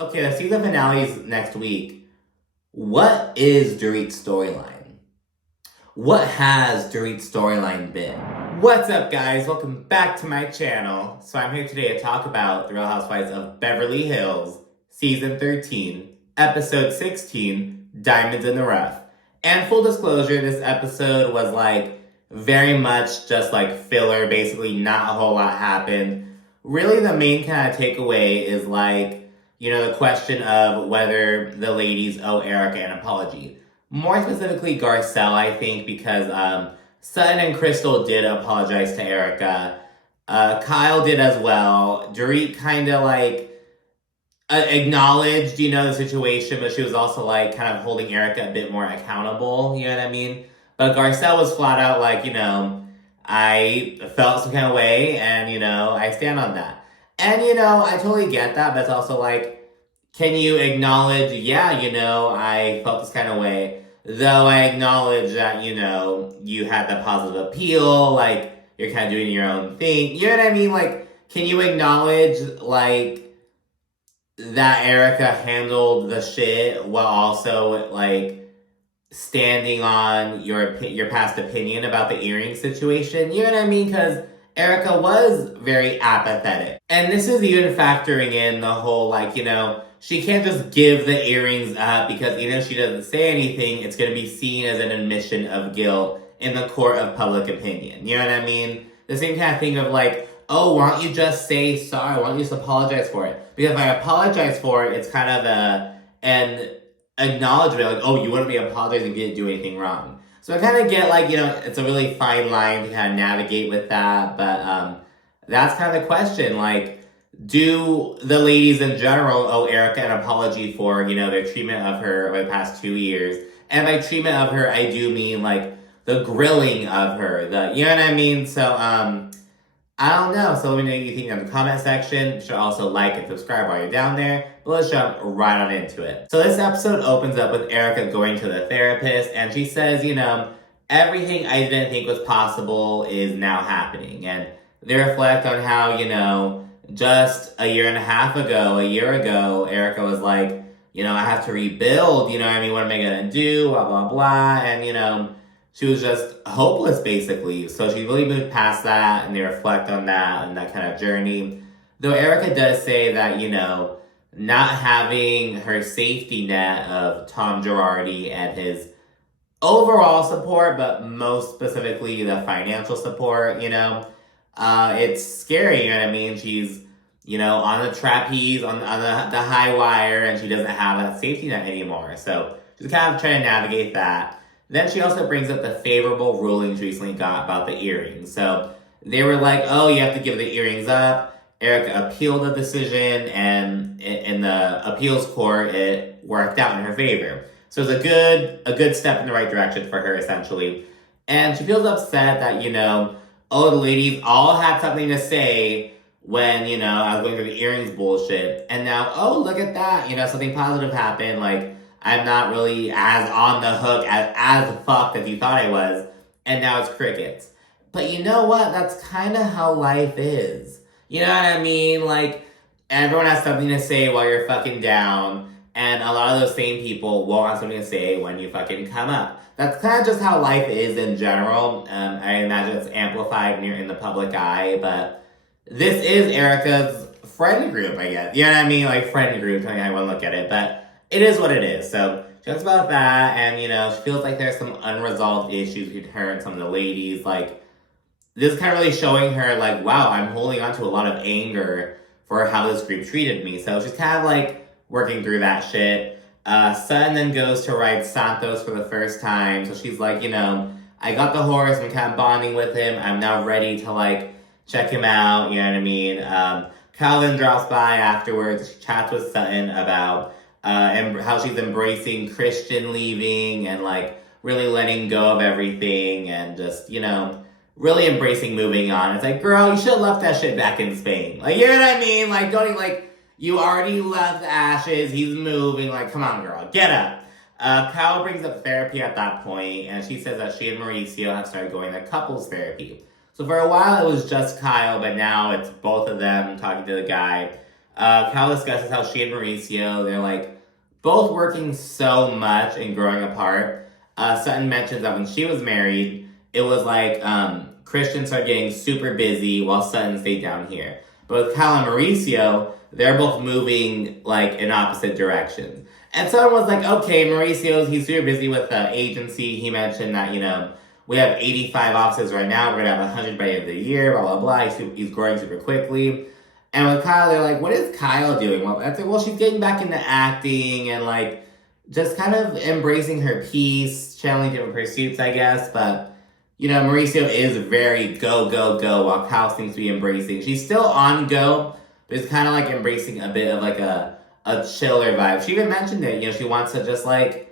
Okay, the season finale is next week. What is Dorit's storyline? What has Dorit's storyline been? What's up, guys? Welcome back to my channel. So I'm here today to talk about The Real Housewives of Beverly Hills, Season 13, Episode 16, Diamonds in the Rough. And full disclosure, this episode was very much just filler, basically not a whole lot happened. Really the main kind of takeaway is the question of whether the ladies owe Erika an apology. More specifically, Garcelle, I think, because Sutton and Crystal did apologize to Erika. Kyle did as well. Dorit kind of acknowledged, the situation, but she was also kind of holding Erika a bit more accountable, you know what I mean? But Garcelle was flat out I felt some kind of way, and, I stand on that. And, I totally get that, but it's also can you acknowledge, I felt this kind of way, though I acknowledge that, you had the positive appeal, you're kind of doing your own thing, you know what I mean? Can you acknowledge, that Erika handled the shit while also, standing on your past opinion about the earring situation? You know what I mean? Because Erika was very apathetic. And this is even factoring in the whole, she can't just give the earrings up because even if she doesn't say anything, it's going to be seen as an admission of guilt in the court of public opinion. You know what I mean? The same kind of thing of oh, why don't you just say sorry? Why don't you just apologize for it? Because if I apologize for it, it's kind of an acknowledgement, oh, you wouldn't be apologizing if you didn't do anything wrong. So I kind of get it's a really fine line to kind of navigate with that, but that's kind of the question, do the ladies in general owe Erika an apology for, their treatment of her over the past 2 years? And by treatment of her, I do mean, the grilling of her, you know what I mean? So, I don't know. So let me know what you think in the comment section. You should also like and subscribe while you're down there. But let's jump right on into it. So this episode opens up with Erika going to the therapist, and she says, everything I didn't think was possible is now happening. And they reflect on how, just a year ago, Erika was I have to rebuild, what am I gonna do, blah, blah, blah. And, she was just hopeless, basically. So she really moved past that, and they reflect on that and that kind of journey. Though Erika does say that, not having her safety net of Tom Girardi and his overall support, but most specifically the financial support, it's scary, you know what I mean? She's, on the trapeze, on the high wire, and she doesn't have that safety net anymore. So she's kind of trying to navigate that. Then she also brings up the favorable rulings she recently got about the earrings. So they were oh, you have to give the earrings up. Erika appealed the decision, and in the appeals court, it worked out in her favor. So it's a good step in the right direction for her, essentially. And she feels upset that, the ladies all had something to say when, I was going through the earrings bullshit. And now, oh, look at that, something positive happened, I'm not really as on the hook, as fucked as you thought I was, and now it's crickets. But you know what? That's kind of how life is. You know what I mean? Everyone has something to say while you're fucking down, and a lot of those same people won't have something to say when you fucking come up. That's kind of just how life is in general. I imagine it's amplified in the public eye, but this is Erika's friend group, I guess. You know what I mean? Friend group, depending on how you want to look at it, but it is what it is. So she talks about that, and she feels there's some unresolved issues between her and some of the ladies. This is kind of really showing her wow, I'm holding on to a lot of anger for how this group treated me. So she's kind of working through that shit. Sutton then goes to ride Santos for the first time. So she's I got the horse, I'm kind of bonding with him. I'm now ready to check him out, you know what I mean? Kyle then drops by afterwards. She chats with Sutton about and how she's embracing Christian leaving and really letting go of everything and just, really embracing moving on. It's girl, you should have left that shit back in Spain. You know what I mean? Don't you already left the ashes, he's moving, come on girl, get up. Kyle brings up therapy at that point, and she says that she and Mauricio have started going to couples therapy. So for a while it was just Kyle, but now it's both of them talking to the guy. Cal discusses how she and Mauricio, they're like both working so much and growing apart. Sutton mentions that when she was married, it was like Christian started getting super busy while Sutton stayed down here. But with Cal and Mauricio, they're both moving like in opposite directions. And Sutton was like, okay, he's super busy with the agency. He mentioned that, we have 85 offices right now. We're going to have 100 by the end of the year, blah, blah, blah. He's growing super quickly. And with Kyle, they're like, what is Kyle doing? Well, I said, well, she's getting back into acting and like just kind of embracing her peace, channeling different pursuits, I guess. But, Mauricio is very go, go, go, while Kyle seems to be embracing. She's still on go, but it's kind of like embracing a bit of like a chiller vibe. She even mentioned it, she wants to just like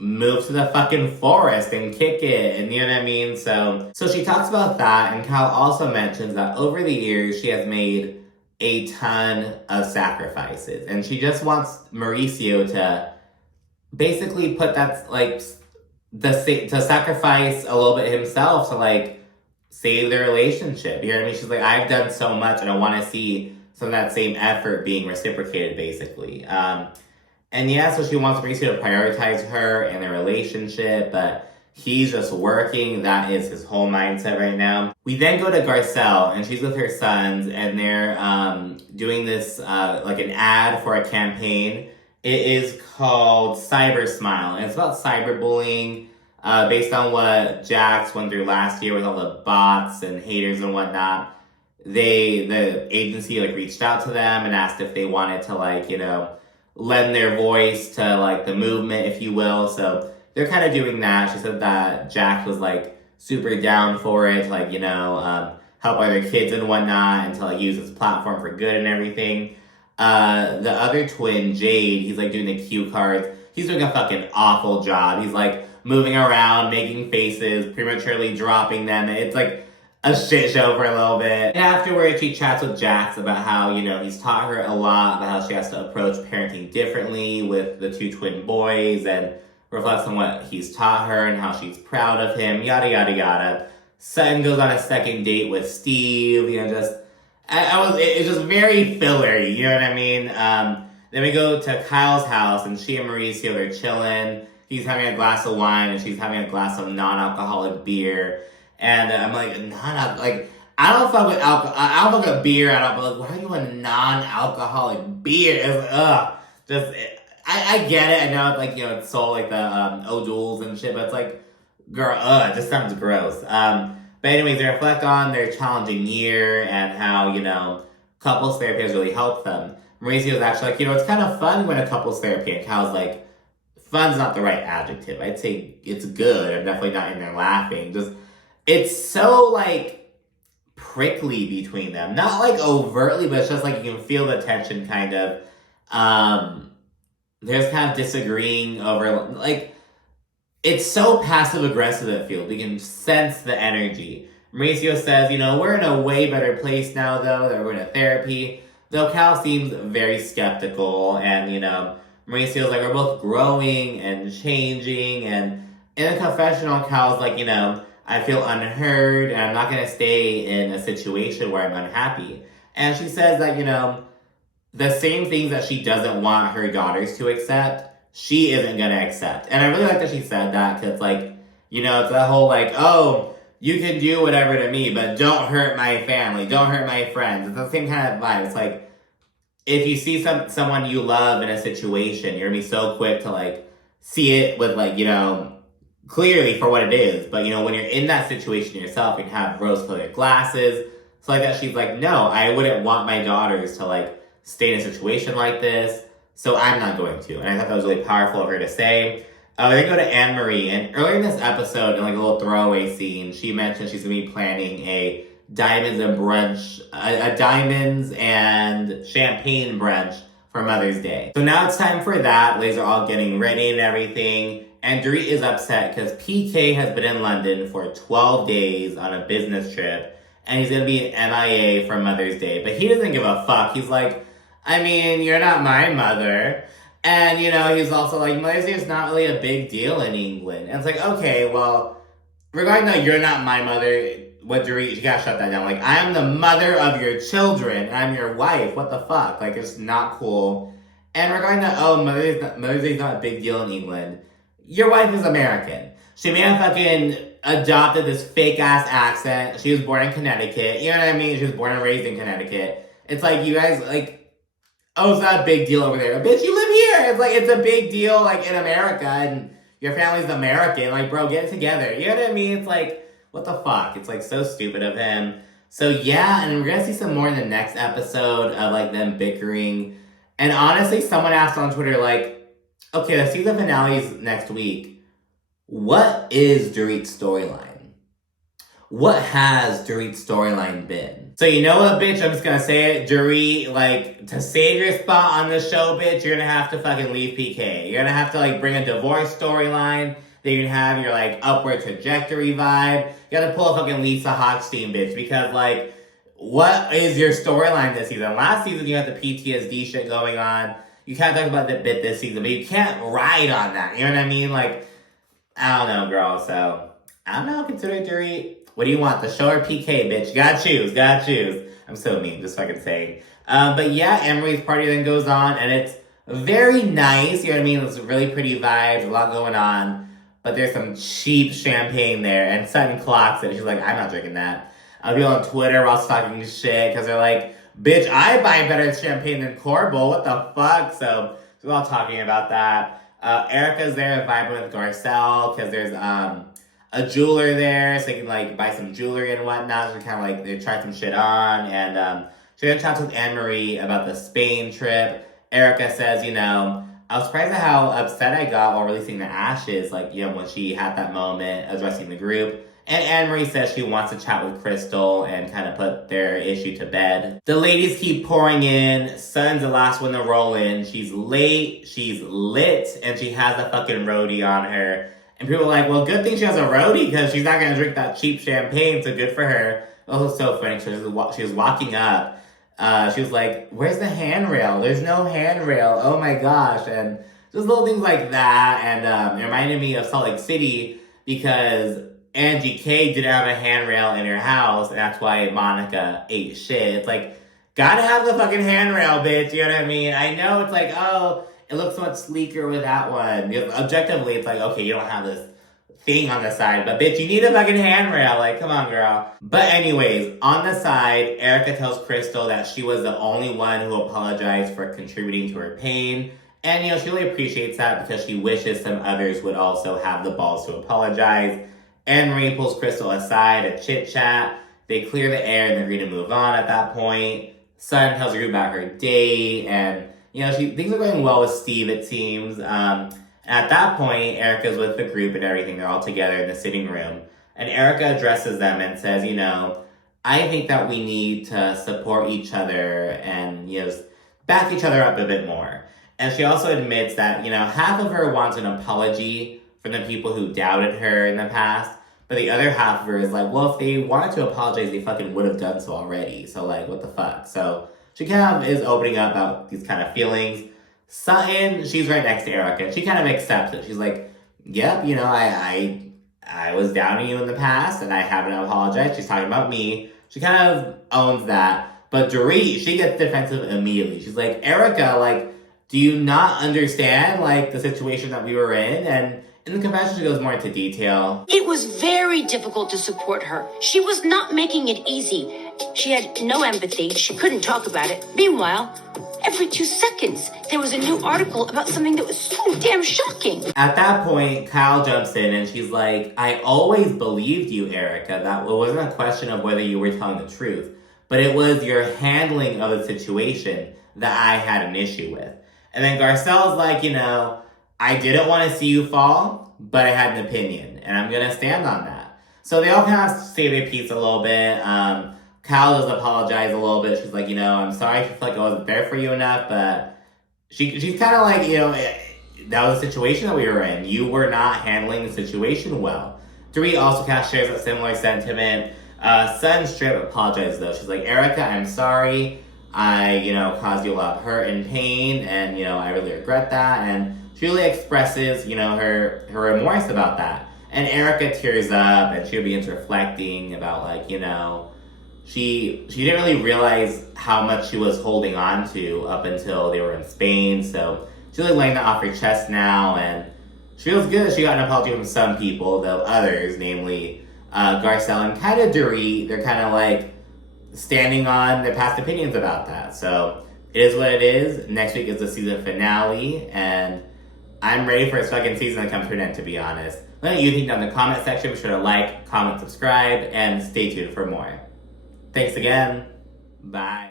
move to the fucking forest and kick it, and you know what I mean? So she talks about that, and Kyle also mentions that over the years, she has made a ton of sacrifices, and she just wants Mauricio to basically put that, like, to sacrifice a little bit himself to, like, save the relationship, you know what I mean? She's like, I've done so much, and I want to see some of that same effort being reciprocated, basically. And yeah, so she wants Mauricio to prioritize her and their relationship, but he's just working. That is his whole mindset right now. We then go to Garcelle, and she's with her sons, and they're doing this, like an ad for a campaign. It is called Cyber Smile, and it's about cyberbullying, based on what Jax went through last year with all the bots and haters and whatnot. The agency, like, reached out to them and asked if they wanted to, like, lend their voice to, like, the movement, if you will. So they're kind of doing that. She said that Jack was, like, super down for it, like, help other kids and whatnot, and to, like, use his platform for good and everything. The other twin, Jade, he's, like, doing the cue cards. He's doing a fucking awful job. He's, like, moving around, making faces, prematurely dropping them. It's, like, a shit show for a little bit. And afterwards, she chats with Jax about how, he's taught her a lot, about how she has to approach parenting differently with the two twin boys, and reflects on what he's taught her and how she's proud of him, yada, yada, yada. Sutton goes on a second date with Steve, it's just very fillery, you know what I mean? Then we go to Kyle's house, and she and Mauricio, they're chilling. He's having a glass of wine, and she's having a glass of non-alcoholic beer. And I'm like, I don't fuck with alcohol. I don't fuck with beer. I don't, but like, why are you a non-alcoholic beer? It's I get it. I know it's like, it's sold like the O'Doul's and shit, but it's like, girl, it just sounds gross. But anyways, they reflect on their challenging year and how, couples therapy has really helped them. Mauricio's actually like, it's kind of fun when a couples therapy, and Cal's like, fun's not the right adjective. I'd say it's good. I'm definitely not in there laughing. It's so, like, prickly between them. Not, like, overtly, but it's just, like, you can feel the tension, kind of. There's kind of disagreeing over, like, it's so passive-aggressive, it feels. We can sense the energy. Mauricio says, we're in a way better place now, though, that we're in a therapy. Though Cal seems very skeptical, and, Mauricio's like, we're both growing and changing, and in the confessional, Cal's like, I feel unheard, and I'm not going to stay in a situation where I'm unhappy. And she says that, the same things that she doesn't want her daughters to accept, she isn't going to accept. And I really like that she said that, because, like, it's that whole, like, oh, you can do whatever to me, but don't hurt my family, don't hurt my friends. It's the same kind of vibe. It's like, if you see someone you love in a situation, you're going to be so quick to, like, see it with, like, clearly for what it is. But, when you're in that situation yourself, you can have rose-colored glasses. So like that, she's like, no, I wouldn't want my daughters to, like, stay in a situation like this, so I'm not going to. And I thought that was really powerful of her to say. They go to Anne-Marie, and earlier in this episode, in, like, a little throwaway scene, she mentioned she's going to be planning a diamonds and champagne brunch for Mother's Day. So now it's time for that. Ladies are all getting ready and everything. And Dorit is upset because PK has been in London for 12 days on a business trip, and he's going to be MIA for Mother's Day. But he doesn't give a fuck. He's like, I mean, you're not my mother. And, he's also like, Mother's Day is not really a big deal in England. And it's like, okay, well, regarding the "you're not my mother," what Dorit, you gotta shut that down. Like, I am the mother of your children, and I'm your wife. What the fuck? Like, it's not cool. And regarding the Mother's Day is not a big deal in England. Your wife is American. She may have fucking adopted this fake ass accent. She was born in Connecticut. You know what I mean? She was born and raised in Connecticut. It's like you guys like, oh, it's not a big deal over there. Bitch, you live here. It's like it's a big deal like in America and your family's American. Like, bro, get it together. You know what I mean? It's like, what the fuck? It's like so stupid of him. So yeah, and we're gonna see some more in the next episode of like them bickering. And honestly, someone asked on Twitter, like, okay, the season finale is next week. What is Dorit's storyline? What has Dorit's storyline been? So you know what, bitch? I'm just gonna say it. Dorit, like, to save your spot on the show, bitch, you're gonna have to fucking leave PK. You're gonna have to, like, bring a divorce storyline. Then you can have your, like, upward trajectory vibe. You gotta pull a fucking Lisa Hochstein, bitch. Because, like, what is your storyline this season? Last season, you had the PTSD shit going on. You can't talk about that bit this season, but you can't ride on that. You know what I mean? Like, I don't know, girl. So, I don't know. Consider Dorit. What do you want? The show or PK, bitch? You gotta choose. Gotta choose. I'm so mean. Just fucking saying. But yeah, Emery's party then goes on, and it's very nice. You know what I mean? It's really pretty vibes. A lot going on. But there's some cheap champagne there, and Sutton clocks it. She's like, I'm not drinking that. People on Twitter are also talking shit, because they're like, bitch, I buy better champagne than Corbel. What the fuck? So, we're all talking about that. Erika's there vibing with Garcelle because there's a jeweler there, so you can like buy some jewelry and whatnot. So kind of like they try some shit on, and she then chats with Anne-Marie about the Spain trip. Erika says, you know, I was surprised at how upset I got while releasing the ashes, like, you know, when she had that moment addressing the group. And Anne-Marie says she wants to chat with Crystal and kind of put their issue to bed. The ladies keep pouring in. Sun's the last one to roll in. She's late, she's lit, and she has a fucking roadie on her. And people are like, well, good thing she has a roadie because she's not going to drink that cheap champagne, so good for her. Oh, so funny. She was walking up. She was like, where's the handrail? There's no handrail. Oh my gosh. And just little things like that. And it reminded me of Salt Lake City because Angie K didn't have a handrail in her house, and that's why Monica ate shit. It's like, gotta have the fucking handrail, bitch. You know what I mean? I know it's like, oh, it looks so much sleeker with that one. Because objectively, it's like, okay, you don't have this thing on the side, but bitch, you need a fucking handrail. Like, come on, girl. But anyways, on the side, Erika tells Crystal that she was the only one who apologized for contributing to her pain. And, you know, she really appreciates that because she wishes some others would also have the balls to apologize. Anne-Marie pulls Crystal aside, a chit-chat. They clear the air and they agree to move on at that point. Sun tells her about her date, and, you know, things are going well with Steve, it seems. At that point, Erika's with the group and everything. They're all together in the sitting room. And Erika addresses them and says, you know, I think that we need to support each other and, you know, back each other up a bit more. And she also admits that, you know, half of her wants an apology from the people who doubted her in the past. But the other half of her is like, well, if they wanted to apologize, they fucking would have done so already. So, like, what the fuck? So, she kind of is opening up about these kind of feelings. Sutton, she's right next to Erika, and she kind of accepts it. She's like, yep, you know, I was down on you in the past, and I haven't apologized. She's talking about me. She kind of owns that. But Dorit, she gets defensive immediately. She's like, Erika, like, do you not understand, like, the situation that we were in? And in the confession, she goes more into detail. It was very difficult to support her. She was not making it easy. She had no empathy. She couldn't talk about it. Meanwhile, every 2 seconds, there was a new article about something that was so damn shocking. At that point, Kyle jumps in and she's like, I always believed you, Erika. That it wasn't a question of whether you were telling the truth, but it was your handling of the situation that I had an issue with. And then Garcelle's like, you know, I didn't want to see you fall, but I had an opinion, and I'm going to stand on that. So they all kind of say their piece a little bit. Kyle does apologize a little bit. She's like, you know, I'm sorry if like I wasn't there for you enough, but she's kind of like, you know, that was the situation that we were in. You were not handling the situation well. Dorit also kind of shares a similar sentiment. Sun straight up apologizes, though. She's like, Erika, I'm sorry. I, you know, caused you a lot of hurt and pain, and, you know, I really regret that. And she really expresses, you know, her remorse about that. And Erika tears up, and she begins reflecting about, like, you know, she didn't really realize how much she was holding on to up until they were in Spain. So she's really laying that off her chest now, and she feels good that she got an apology from some people, though others, namely Garcelle and kind of Dorit, they're kind of like standing on their past opinions about that. So it is what it is. Next week is the season finale, and I'm ready for a second season to come to an end, to be honest. Let me know what you think down in the comment section. Be sure to like, comment, subscribe, and stay tuned for more. Thanks again. Bye.